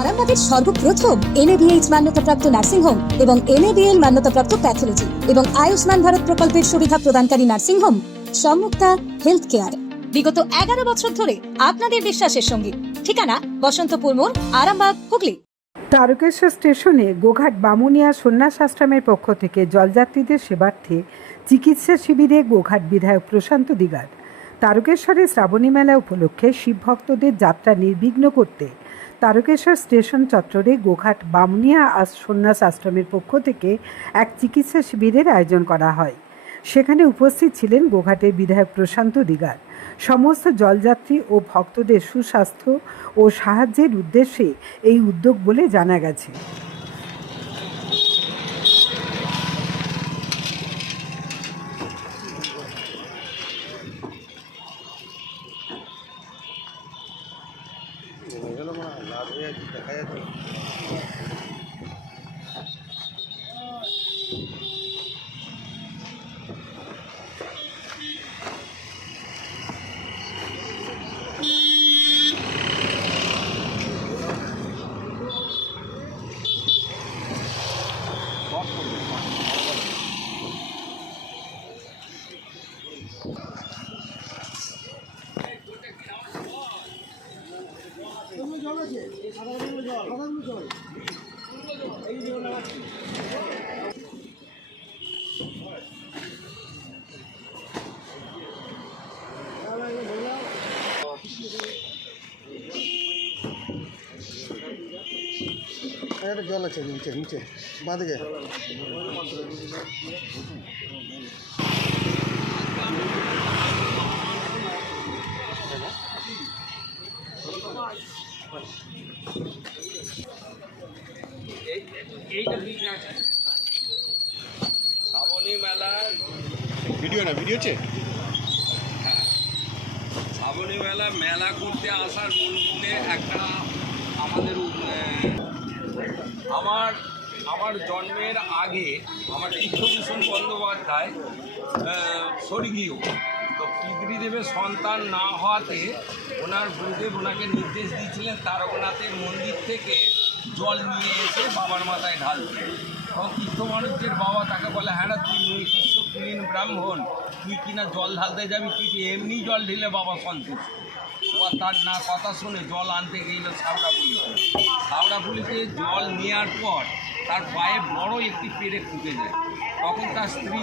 আরামবাগের সর্বপ্রথম NABH মান্যতাপ্রাপ্ত nursing home এবং NABL মান্যতাপ্রাপ্ত প্যাথোলজি এবং আয়ুষ্মান ভারত প্রকল্পের সুবিধা প্রদানকারী নার্সিং হোম সম্মুক্তা হেলথ কেয়ার। বিগত 11 বছর ধরে আপনাদের বিশ্বাসের সঙ্গী। ঠিকানা বসন্তপুর মোড়, আরামবাগ, হুগলি। তারকেশ্বর স্টেশনে গোঘাট বামুনিয়া সন্ন্যাস আশ্রমের পক্ষ থেকে জলযাত্রীদের সেবার্থে চিকিৎসা শিবিরে গোঘাট বিধায়ক প্রশান্ত দিগার। তারকেশ্বরের শ্রাবণী মেলা উপলক্ষে শিব ভক্তদের যাত্রা নির্বিঘ্ন করতে তারকেশ্বর স্টেশন চত্বরে গোঘাট বামুনিয়া সন্ন্যাস আশ্রমের পক্ষ থেকে এক চিকিৎসা শিবিরের আয়োজন করা হয়। সেখানে উপস্থিত ছিলেন গোঘাটের বিধায়ক প্রশান্ত দিগার। সমস্ত জলযাত্রী ও ভক্তদের সুস্বাস্থ্য ও সাহায্যের উদ্দেশ্যে এই উদ্যোগ বলে জানা গেছে। একটা জল আছে নিচে নিচে বাঁদিকে। শ্রাবণী মেলার ভিডিও না ভিডিও হচ্ছে। শ্রাবণী মেলা করতে আসার মূলে একটা আমাদের আমার জন্মের আগে আমার তীর্থভূষণ বন্দ্যোপাধ্যায় স্বর্গীয়, তো পিতৃদেবের সন্তান না হওয়াতে ওনার গুরুদেব ওনাকে নির্দেশ দিয়েছিলেন তারকনাথের মন্দির থেকে জল নিয়ে এসে বাবার মাথায় ঢালতে। তখন তীর্থ মানুষদের বাবা তাকে বলে, হ্যাঁ না, তুই নৈশিষ্য কুলীন ব্রাহ্মণ, তুই কিনা জল ঢালতে যাবি, তুই এমনি জল ঢেলে বাবা সন্তুষ্ট। ও তার না কথা শুনে জল আনতে গেল হাওড়া পুলিশে জল নেওয়ার পর তার পায়ে বড় একটি পেরেক ঢুকে যায়। তখন তার স্ত্রী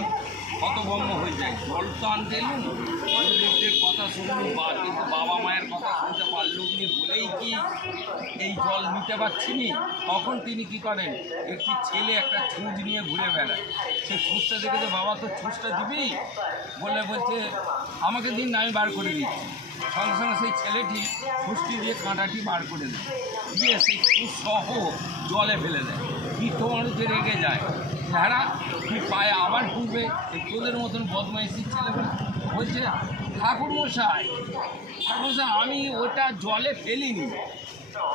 হতভম্ব হয়ে যায়। জল তো আনতে এলুম, গুরুদেবদের কথা শুনলুম, কিন্তু বাবা মায়ের কথা শুনতে পারলুম নি বলেই কি এই জল নিতে পারছি নি। তখন তিনি কি করেন, একটি ছেলে একটা ছুঁচ নিয়ে ঘুরে বেড়ায়। সে ছুঁচটা দেখেছে, বাবা তো ছুঁচটা দিবি বলছে আমাকে দিন, আমি বার করে দিচ্ছি। সঙ্গে সঙ্গে সেই ছেলেটি ছুঁচটি দিয়ে কাঁটাটি বার করে দেয়, দিয়ে সেই ছুঁচ সহ জলে ফেলে দেয়। তীর্থ মানুষে রেগে যায়, যারা তুই পায়ে আবার ডুবে, তোদের মতন বদমাইশি ছেলে বলছে, ঠাকুরমশাই আমি ওটা জলে ফেলিনি।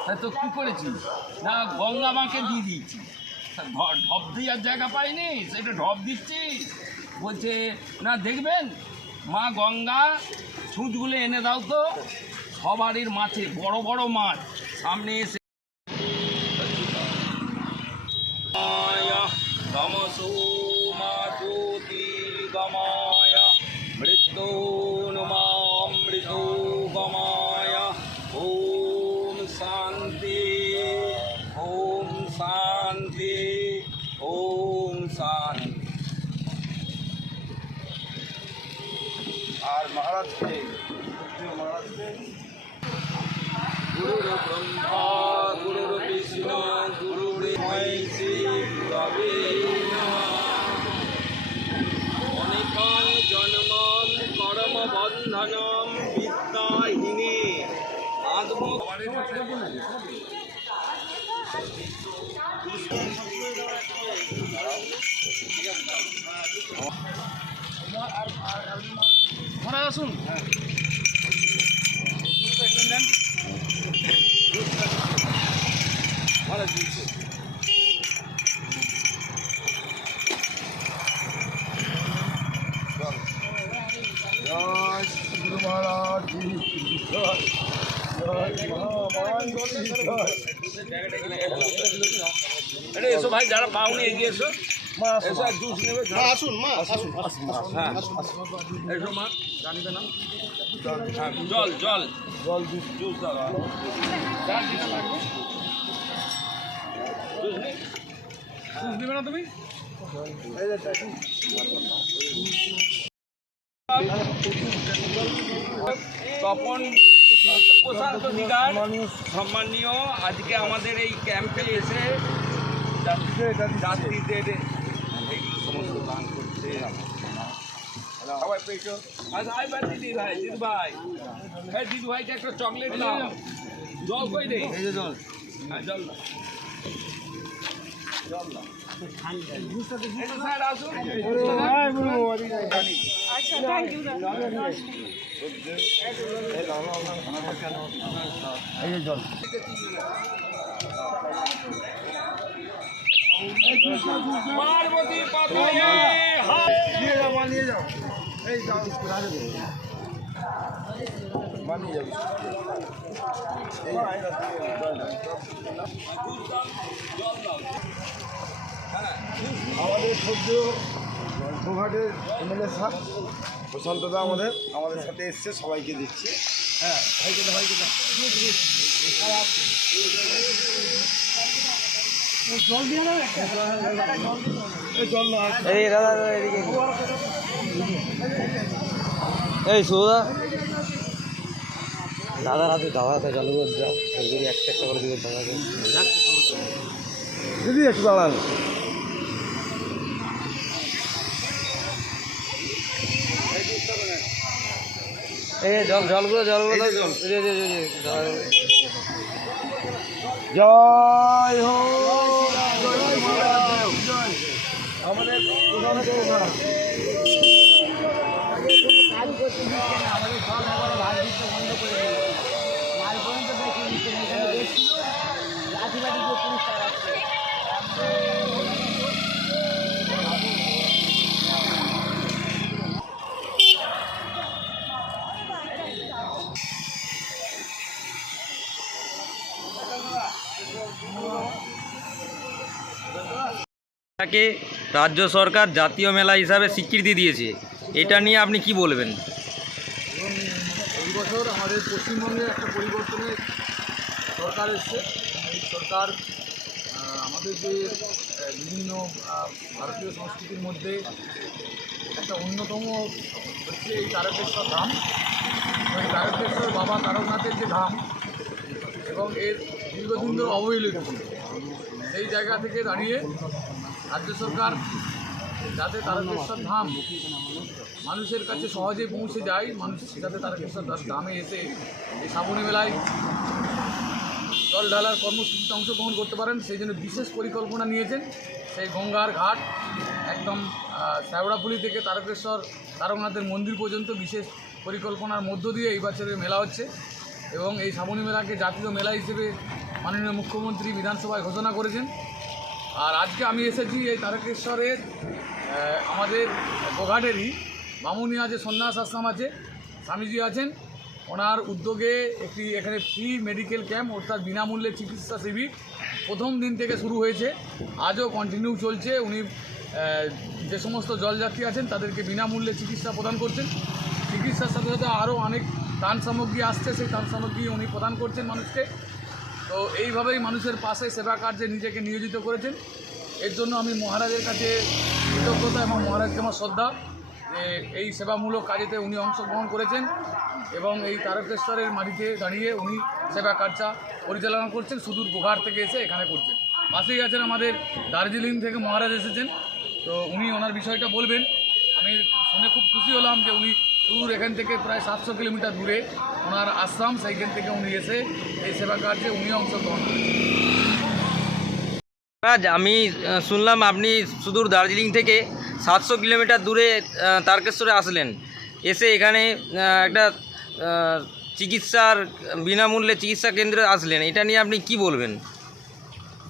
তা তো কী করেছিস? না, গঙ্গা মাকে দিয়ে দিয়েছি। ঢপ দেওয়ার জায়গা পাইনি, সেটা ঢপ দিচ্ছি। বলছে, না দেখবেন মা গঙ্গা, ছুঁচগুলো এনে দাও তো। সবারির মাছে বড় বড় মাছ সামনে এসে তমসো মা জ্যোতির্গমায় মৃত্যুন্মামৃতো গমায়। ওম শান্তি, ওম শান্তি, ওম শান্তি। আর মহারাজকে গুরুর ব্রহ্মা গুরুর বিষ্ণু গুরুর মহেশী গুরবে অনেকং জন্মং কর্ম বন্ধনম বিদ্যাহীনে আত্ম। মনে আসুন, ভালো দিচ্ছে। গুরু মহারাজ, জয় জয় মহামান। আরে এসো ভাই, যারা পাওনি এগিয়ে এসো, এসো আর জুস নেবে। আসুন মা, আসুন হ্যাঁ এসো মা, জানবে না। হ্যাঁ, জল জল জল জুস জুস দাও। যার যেটা লাগবে জুস নেই, জুস নেবে না তুমি? তপন প্রশান্ত দিগার সম্মানীয় আজকে আমাদের এই ক্যাম্পে এসে যাত্রীদের এইগুলো সমস্ত দান করছে। সবাই পেয়েছো? আচ্ছা আই ভাই, দিদি ভাই, দিদি ভাই, হ্যাঁ দিদি ভাইকে একটা চকলেট দাও। জল কই দেই? এই যে জল। হ্যাঁ জল দাও, জল দাও। স্যার আসুন। আচ্ছা, থ্যাংক ইউ। এই যে জল। পার্বতী পাতায়ে হাত। নিয়ে যাও মা, নিয়ে যাও। এই যাও, বানিয়ে যাবি। আমাদের সদ্য গোঘাটের এমএলএ সাহেব প্রশান্তদা আমাদের সাথে এসছে, সবাইকে দিচ্ছে। হ্যাঁ ভাইকে দাও, ভাইকে দাও। জল দিয়ে না, জল না। এই দাদা এদিকে এই সুদা দাদার হাতে জল করে দাও, যদি একটা করে দিবে দাদাকে। দিদি একটু দাঁড়ান। এই জলগুলো জল। জয় হো, আমাদের তাকে রাজ্য সরকার জাতীয় মেলা হিসাবে স্বীকৃতি দিয়েছে, এটা নিয়ে আপনি কি বলবেন? এবং এই বছর আমাদের পশ্চিমবঙ্গে একটা পরিবর্তনের সরকার এসছে। এই সরকার আমাদের যে বিভিন্ন ভারতীয় সংস্কৃতির মধ্যে একটা অন্যতম হচ্ছে এই তারকেশ্বর ধাম, এবং তারকেশ্বর বাবা তারকনাথের যে ধাম এবং এর দীর্ঘদিন ধরে অবহেলিত, সেই জায়গা থেকে দাঁড়িয়ে রাজ্য সরকার যাতে তারকেশ্বর ধাম মানুষের কাছে সহজে পৌঁছে যায়, মানুষ যাতে তারকেশ্বর ধামে এসে এই শ্রাবণী মেলায় জল ঢালার কর্মসূচিতে অংশগ্রহণ করতে পারেন, সেই জন্য বিশেষ পরিকল্পনা নিয়েছেন। সেই গঙ্গার ঘাট একদম শ্যাওড়াফুলি থেকে তারকেশ্বর তারকনাথের মন্দির পর্যন্ত বিশেষ পরিকল্পনার মধ্য দিয়ে এই বছরের মেলা হচ্ছে। এবং এই শ্রাবণী মেলাকে জাতীয় মেলা হিসেবে মাননীয় মুখ্যমন্ত্রী বিধানসভায় ঘোষণা করেছেন। আর আজকে আমি এসেছি এই তারকেশ্বরের আমাদের গোঘাটেরই বামুনিয়া যে সন্ন্যাস আশ্রম আছে, স্বামীজি আছেন, ওনার উদ্যোগে একটি এখানে ফ্রি মেডিকেল ক্যাম্প অর্থাৎ বিনামূল্যে চিকিৎসা শিবির প্রথম দিন থেকে শুরু হয়েছে, আজও কন্টিনিউ চলছে। উনি যে সমস্ত জলযাত্রী আছেন তাদেরকে বিনামূল্যে চিকিৎসা প্রদান করছেন। চিকিৎসার সাথে সাথে আরও অনেক ত্রাণ সামগ্রী আসছে, সেই ত্রাণ সামগ্রী উনি প্রদান করছেন মানুষকে। তো এইভাবেই মানুষের পাশে সেবা কার্যে নিজেকে নিয়োজিত করেছেন। এর জন্য আমি মহারাজের কাছে কৃতজ্ঞতা এবং মহারাজকে আমার শ্রদ্ধা যে এই সেবামূলক কাজেতে উনি অংশগ্রহণ করেছেন এবং এই তারকেশ্বরের মাটিতে দাঁড়িয়ে উনি সেবা কার্য পরিচালনা করছেন, সুদূর গোঘাট থেকে এসে এখানে করছেন। পাশেই আছেন আমাদের দার্জিলিং থেকে মহারাজ এসেছেন, তো উনি ওনার বিষয়টা বলবেন। আমি শুনে খুব খুশি হলাম যে উনি দূর এখান থেকে প্রায় 700 কিলোমিটার দূরে ওনার আশ্রম, সেইখান থেকে উনি এসে এই সেবা কার্যে উনি অংশগ্রহণ করেন। আমি শুনলাম আপনি সুদূর দার্জিলিং থেকে 700 কিলোমিটার দূরে তারকেশ্বরে আসলেন, এসে এখানে একটা চিকিৎসার বিনামূল্যে চিকিৎসা কেন্দ্রে আসলেন, এটা নিয়ে আপনি কি বলবেন?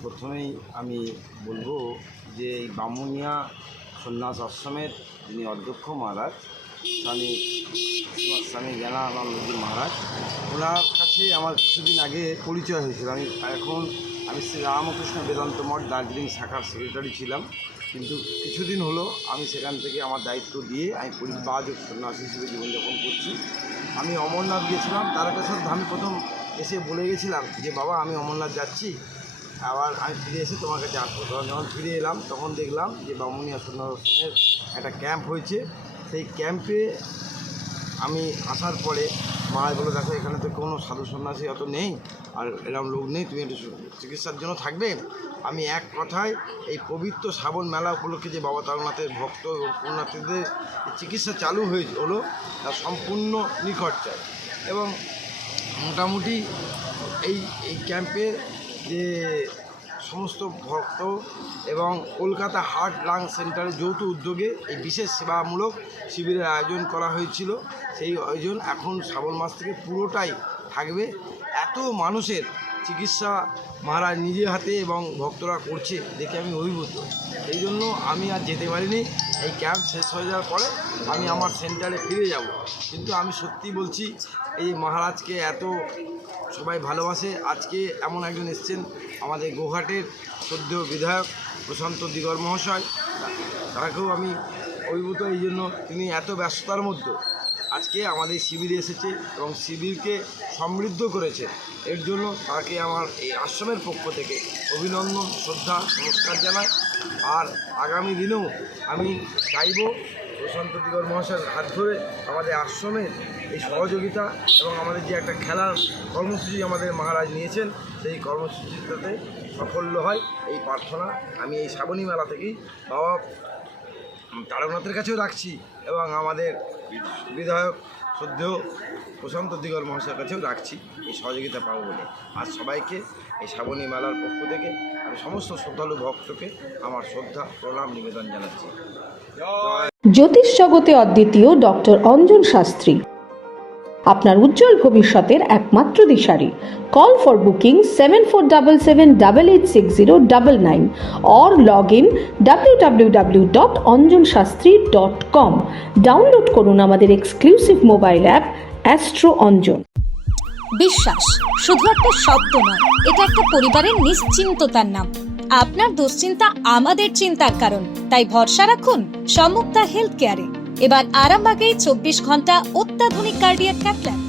প্রথমেই আমি বলবো যে এই বামুনিয়া সন্ন্যাস আশ্রমের যিনি অধ্যক্ষ মহারাজ স্বামী জ্ঞানানন্দজি মহারাজ, ওনার কাছে আমার কিছুদিন আগে পরিচয় হয়েছিল। আমি এখন আমি শ্রী রামকৃষ্ণ বেদান্ত মঠ দার্জিলিং শাখার সেক্রেটারি ছিলাম, কিন্তু কিছুদিন হলো আমি সেখান থেকে আমার দায়িত্ব দিয়ে আমি পরিব্রাজক সন্ন্যাসী হিসেবে জীবনযাপন করছি। আমি অমরনাথ গিয়েছিলাম, তারকেশ্বর ধামে প্রথম এসে বলে গেছিলাম যে বাবা আমি অমরনাথ যাচ্ছি, আবার আমি ফিরে এসে তোমার কাছে আসবো। তখন যখন ফিরে এলাম তখন দেখলাম যে বামুনিয়া সন্ন্যাসের একটা ক্যাম্প হয়েছে। সেই ক্যাম্পে আমি আসার পরে মহারাজ বলে, দেখো এখানে তো কোনো সাধু সন্ন্যাসী অত নেই, আর এরকম লোক নেই, তুমি একটু চিকিৎসার জন্য থাকবে। আমি এক কথায় এই পবিত্র শ্রাবণ মেলা উপলক্ষে যে বাবা তারকনাথের ভক্ত এবং পুণ্যার্থীদের চিকিৎসা চালু হলো তার সম্পূর্ণ নিখরচায়। এবং মোটামুটি এই ক্যাম্পে যে সমস্ত ভক্ত এবং কলকাতা হার্ট লাং সেন্টারের যৌথ উদ্যোগে এই বিশেষ সেবামূলক শিবিরের আয়োজন করা হয়েছিল। সেই আয়োজন এখন শ্রাবণ মাস থেকে পুরোটাই থাকবে। এত মানুষের চিকিৎসা মহারাজ নিজে হাতে এবং ভক্তরা করছে দেখে আমি অভিভূত। সেই জন্য আমি আর যেতে পারিনি। এই ক্যাম্প শেষ হয়ে যাওয়ার পরে আমি আমার সেন্টারে ফিরে যাব। কিন্তু আমি সত্যি বলছি, এই মহারাজকে এত সবাই ভালোবাসে। আজকে এমন একজন এসছেন আমাদের গোঘাটের শ্রদ্ধেয় বিধায়ক প্রশান্ত দিগর মহাশয়, তাকেও আমি অভিভূত এই জন্য, তিনি এত ব্যস্ততার মধ্যে আজকে আমাদের শিবিরে এসেছে এবং শিবিরকে সমৃদ্ধ করেছে। এর জন্য তাকে আমার এই আশ্রমের পক্ষ থেকে অভিনন্দন, শ্রদ্ধা, নমস্কার জানাই। আর আগামী দিনেও আমি চাইব প্রশান্ত দিগর মহাশয়ের হাত ধরে আমাদের আশ্রমের এই সহযোগিতা এবং আমাদের যে একটা খেলার কর্মসূচি আমাদের মহারাজ নিয়েছেন, সেই কর্মসূচিটাতে সাফল্য হয় এই প্রার্থনা আমি এই শ্রাবণী মেলা থেকেই বাবা তারকনাথের কাছেও রাখছি এবং আমাদের বিধায়ক শ্রদ্ধেয় প্রশান্ত দিগর মহাশয়ের কাছেও রাখছি এই সহযোগিতা পাবো বলে। আর সবাইকে এই শ্রাবণী মেলার পক্ষ থেকে আমি সমস্ত শ্রদ্ধালু ভক্তকে আমার শ্রদ্ধা প্রণাম নিবেদন জানাচ্ছি। জ্যোতিষ জগতে অদ্বিতীয় ডক্টর অঞ্জন শাস্ত্রী, আপনার উজ্জ্বল ভবিষ্যতের একমাত্র দিশারি। Call for booking 7477886099 or log in www.anjanshastri.com। Download করুন আমাদের exclusive mobile app astro Anjan. বিশ্বাস শুধু একটা শব্দ নয়, এটা একটা পরিবারের নিশ্চিন্ততার নাম। আপনার দুশ্চিন্তা আমাদের চিন্তার কারণ, তাই ভরসা রাখুন সম্মুক্তা হেলথ কেয়ারে। এবার আরামবাগে 24 ঘন্টা অত্যাধুনিক কার্ডিয়াক ক্যাথল্যাব।